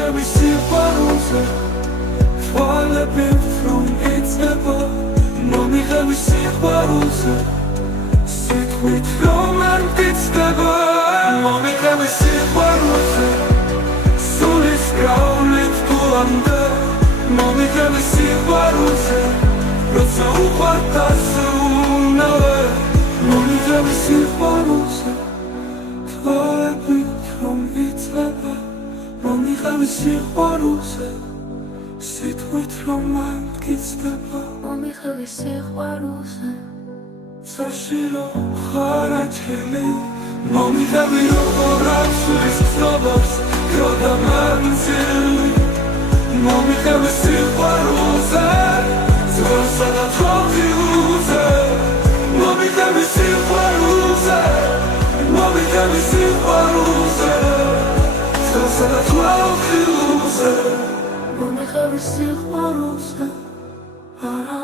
მომიხები სიყვარულზე თვალებით რომ იწება მომიხები სიყვარულზე სიტყვით რომ არ მტკიცდება მომიხები სიყვარულზე სულის გრავლით გულამდე მომიხები სიყვარულზე როცა უყვართ ასეუნავე მომიხები სიყვარულზე თვალებით რომ იწება მომიხები სიყვარულზე სიტყვით რომ არ მტკიცდება მომიხები სიყვარულზე საშირო ხარაჩელი მომიხები როგორ აცვლის გზობას გროდა მანძილი მომიხები სიყვარულზე ძველსა და თვალხილულზე მომიხები სიყვარულზე მომიხები სიყვარულზე ძველსა და თვალხილულზე მომიხები სიყვარულზე არა